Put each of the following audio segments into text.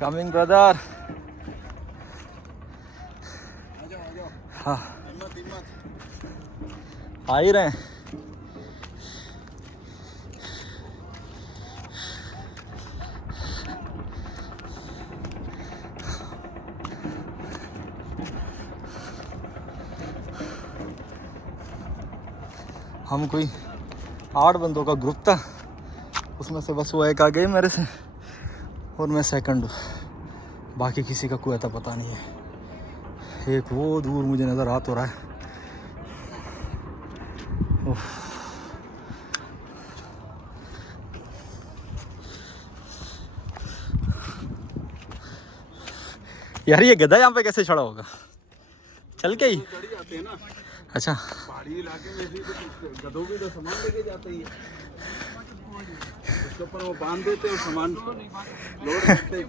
Coming brother. हाँ आ ही रहे हैं. हम कोई 8 बंदों का ग्रुप था, उसमें से बस वो एक आ गए मेरे से और मैं सेकंड हूँ. बाकी किसी का कोई अता पता नहीं है. एक वो दूर मुझे नज़र आ तो रहा है. उफ. यार ये गधा यहाँ पे कैसे चढ़ा होगा? चल के ही? चढ़ जाते हैं ना. अच्छा. पहाड़ी इलाके में भी तो गधों भी तो सामान लेके जाते ही है. उसके ऊपर वो बांध देते और सामान लोड करते.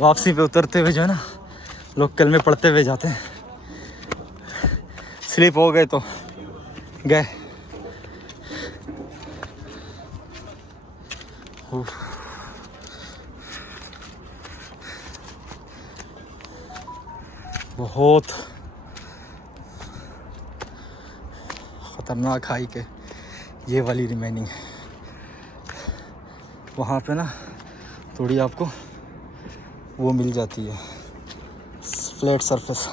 वापसी पे उतरते हुए जो है ना लोग कलमे पढ़ते हुए जाते हैं. स्लिप हो गए तो गए. बहुत ख़तरनाक हाइक है ये वाली रिमेनिंग है. वहाँ पे ना थोड़ी आपको वो मिल जाती है फ्लैट सरफेस.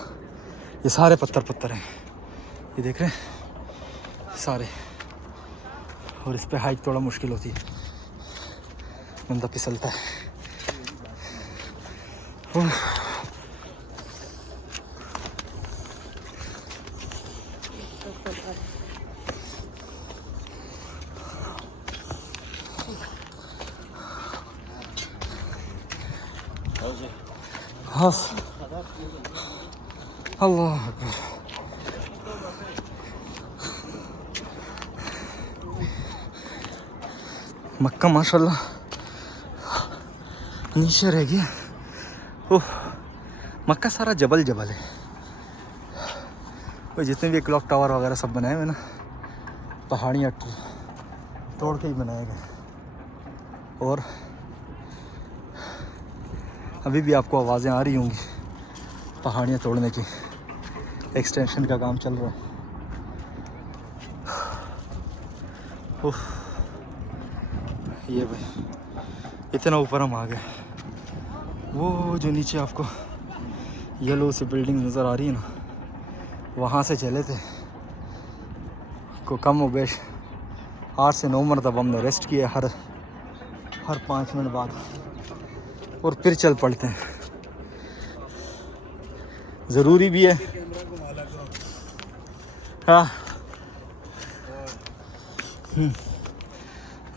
ये सारे पत्थर पत्थर हैं, ये देख रहे हैं सारे. और इस पे हाइक थोड़ा मुश्किल होती है, बंदा फिसलता है. हाँ अल्लाह अकबर. मक्का माशाल्लाह नीचे रह गया. ओह मक्का सारा जबल जबल है. वो जितने भी क्लॉक टावर वगैरह सब बनाए हुए ना पहाड़ियाँ तोड़ के ही बनाए गए. और अभी भी आपको आवाज़ें आ रही होंगी पहाड़ियाँ तोड़ने की. एक्सटेंशन का काम चल रहा है. ओह ये भाई इतना ऊपर हम आ गए. वो जो नीचे आपको येलो सी बिल्डिंग नज़र आ रही है ना वहाँ से चले थे. को कम हो गए 8 से 9 मरतबा हमने रेस्ट किया हर 5 मिनट बाद और फिर चल पड़ते हैं. ज़रूरी भी है. हाँ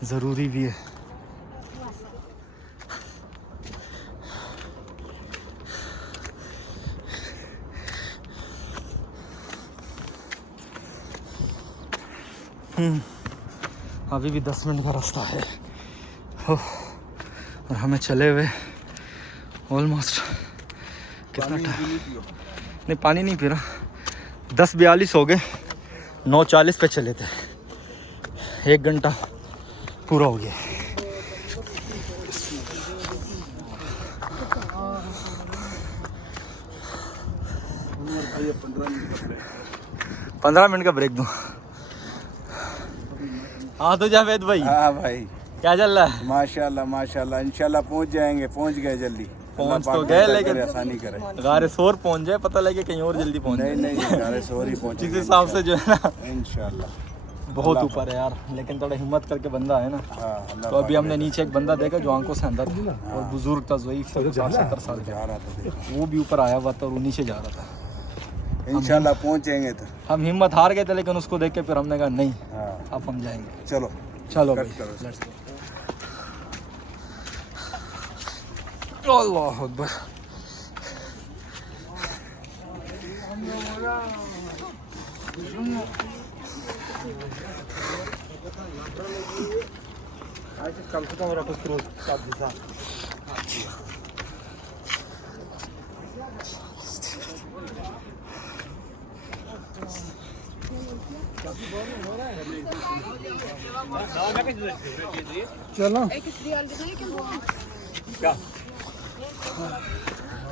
ज़रूरी भी है. अभी भी 10 मिनट का रास्ता है. और हमें चले हुए ऑलमोस्ट कितना टाइम. नहीं पानी नहीं पी रहा. 10:42 हो गए. 9:40 पे चले थे. 1 घंटा पूरा हो गया. ये 15 मिनट का ब्रेक दूँ? हाँ तो जावेद भाई. हाँ भाई क्या चल रहा है? माशाल्लाह माशाल्लाह. इंशाल्लाह पहुंच जाएंगे. पहुंच गए जल्दी. पहुंच तो गए लेकिन आसानी करे. गारे सोर पहुंच जाए पता लगे कहीं और जल्दी पहुंच जाए. नहीं गारे सोर ही पहुंचे. जिस हिसाब से जो है ना इंशाल्लाह बहुत ऊपर है यार. लेकिन थोड़ा हिम्मत करके बंदा है ना. हाँ. तो अभी हमने नीचे एक बंदा देखा जो आंखों से अंदर था और बुजुर्ग था ज़ईफ था 70 साल जा का. रहा था. वो भी ऊपर आया हुआ था और वो नीचे जा रहा था. इंशाल्लाह पहुंचेंगे तो. हम हिम्मत हार गए थे लेकिन उसको देख के फिर हमने कहा नहीं हाँ अब हम जाएंगे. चलो चलो कट भाई करो. Let's go. अल्लाह अकबर. चलो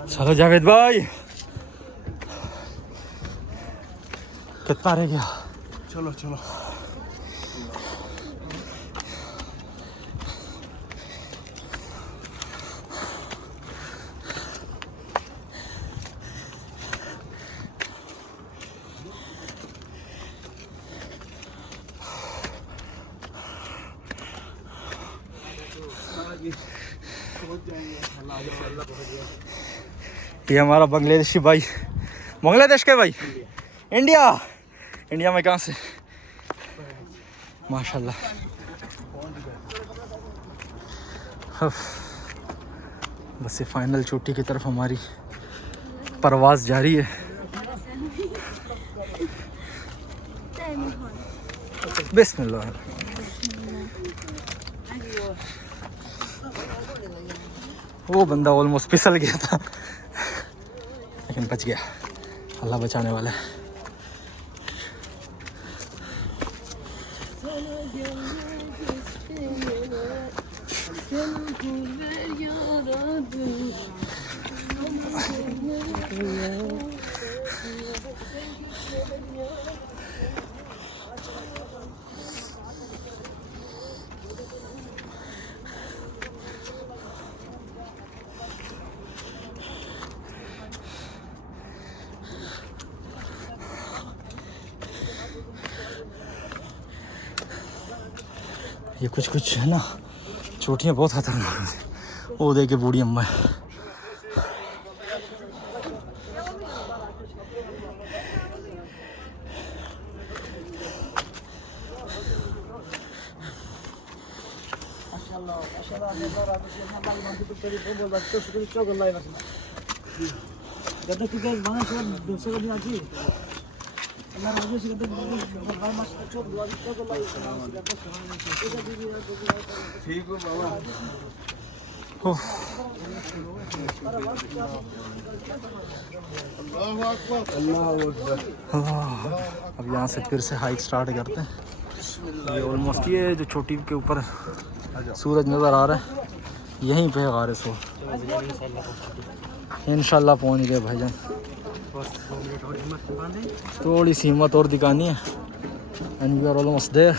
चलो जावेद भाई, कितना रह गया? चलो चलो ये हमारा बांग्लादेशी भाई, बांग्लादेश के भाई, इंडिया, इंडिया में कहाँ से? माशाल्लाह। बस ये फाइनल चोटी की तरफ हमारी परवाज़ जारी है। बिस्मिल्लाह। वो बंदा ऑलमोस्ट फिसल गया था लेकिन बच गया, अल्लाह बचाने वाला है। ये कुछ है ना, चोटियाँ बहुत खतरनाक हैं। वो देखे बूढ़ी अम्मा है। ठीक हो बाबा। अब यहाँ से फिर से हाइक स्टार्ट करते हैं। ये ऑलमोस्ट ये जो चोटी के ऊपर सूरज नज़र आ रहा है, यहीं पे गारे सो इंशाल्लाह पहुँच गए भाईजान। थोड़ी सी हिम्मत और दिखानी है and we are almost there.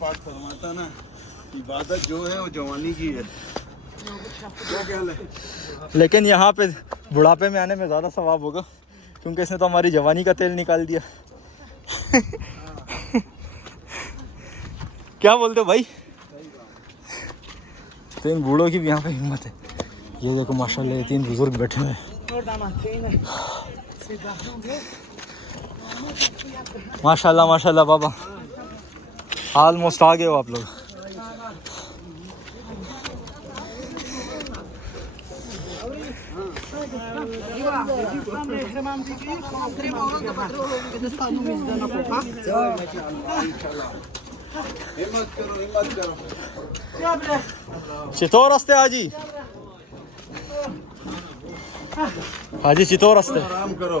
पाठ फरमाता ना, इबादत जो है वो जवानी की है। क्या ख्याल है? लेकिन यहाँ पे बुढ़ापे में आने में ज़्यादा सवाब होगा क्योंकि इसने तो हमारी जवानी का तेल निकाल दिया। क्या बोलते हो भाई? तो इन बूढ़ों की भी यहाँ पे हिम्मत है। ये देखो माशाल्लाह, ये 3 बुजुर्ग बैठे हुए हैं। माशाल्लाह माशाल्लाह बाबा, ऑलमोस्ट आ गए हो आप लोग। हिम्मत करो, हिम्मत करो। चितौर रास्ते हाजी, हाजी चितौर रास्ते आराम करो।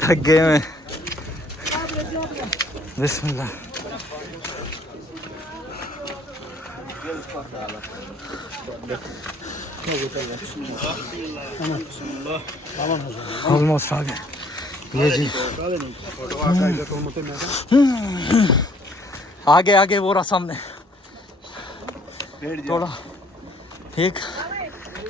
थक गए मैं। बिस्मिल्लाह। ऑलमोस्ट आ गए ये जी। आगे आगे वो रहा सामने, थोड़ा ठीक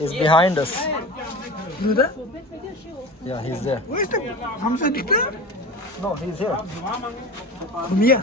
is behind us. Yeah, he's there. Where's the Hamza Dita? No, he's here. Come here.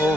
Oh.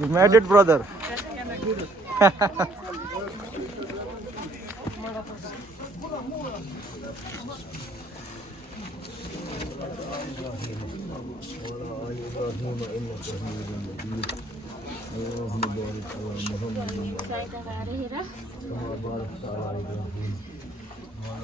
You made it, brother.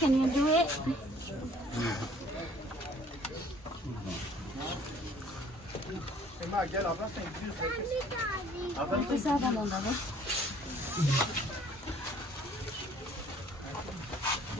Can you do it?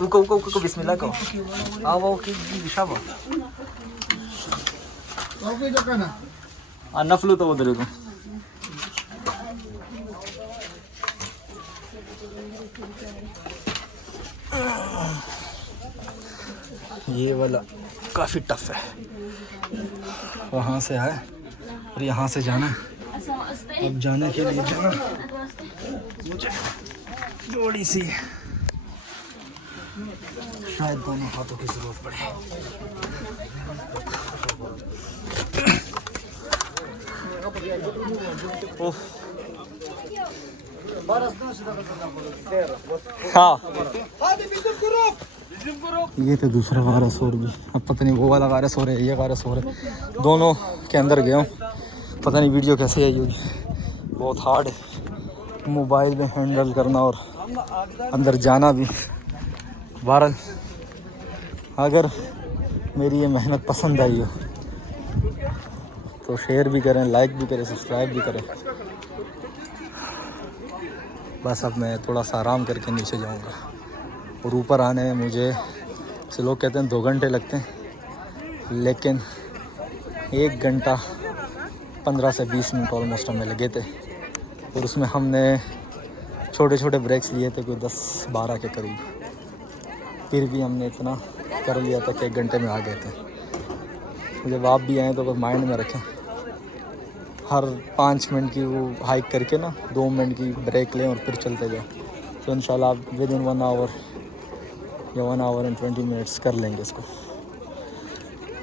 रुको बिस्मिल्लाह कहो आओ की शाबा नफलू तो उधर दो ये वाला काफ़ी टफ है, वहाँ से है और यहाँ से जाना है। अब जाने के लिए जाना मुझे थोड़ी सी शायद दोनों हाथों की ज़रूरत पड़े। ओह हाँ ये तो दूसरा वायरस हो रही है, अब पता नहीं वो वाला वायरस हो रहा है ये वायरस हो रहा है, दोनों के अंदर गया हूँ, पता नहीं वीडियो कैसे आई होगी, बहुत हार्ड है मोबाइल में हैंडल करना और अंदर जाना भी। बहरहाल अगर मेरी ये मेहनत पसंद आई हो तो शेयर भी करें, लाइक भी करें, सब्सक्राइब भी करें। बस अब मैं थोड़ा सा आराम करके नीचे जाऊंगा और ऊपर आने में मुझे से लोग कहते हैं 2 घंटे लगते हैं, लेकिन 1 घंटा 15 से 20 मिनट ऑलमोस्ट हमें लगे थे और उसमें हमने छोटे छोटे ब्रेक्स लिए थे कोई 10-12 के करीब, फिर भी हमने इतना कर लिया था कि 1 घंटे में आ गए थे। तो जब आप भी आएँ तो बस माइंड में रखें, हर 5 मिनट की वो हाइक करके ना 2 मिनट की ब्रेक लें और फिर चलते जाओ, तो इंशाल्लाह आप विद इन 1 आवर या 1 आवर एंड 20 मिनट्स कर लेंगे इसको।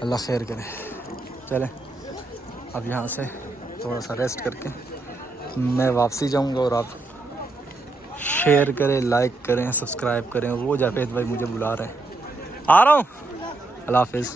अल्लाह खैर करे। चलें अब यहाँ से थोड़ा सा रेस्ट करके मैं वापसी जाऊँगा और आप शेयर करें, लाइक करें, सब्सक्राइब करें। वो जावेद भाई मुझे बुला रहे हैं, आ रहा हूँ। अल्लाह हाफिज़।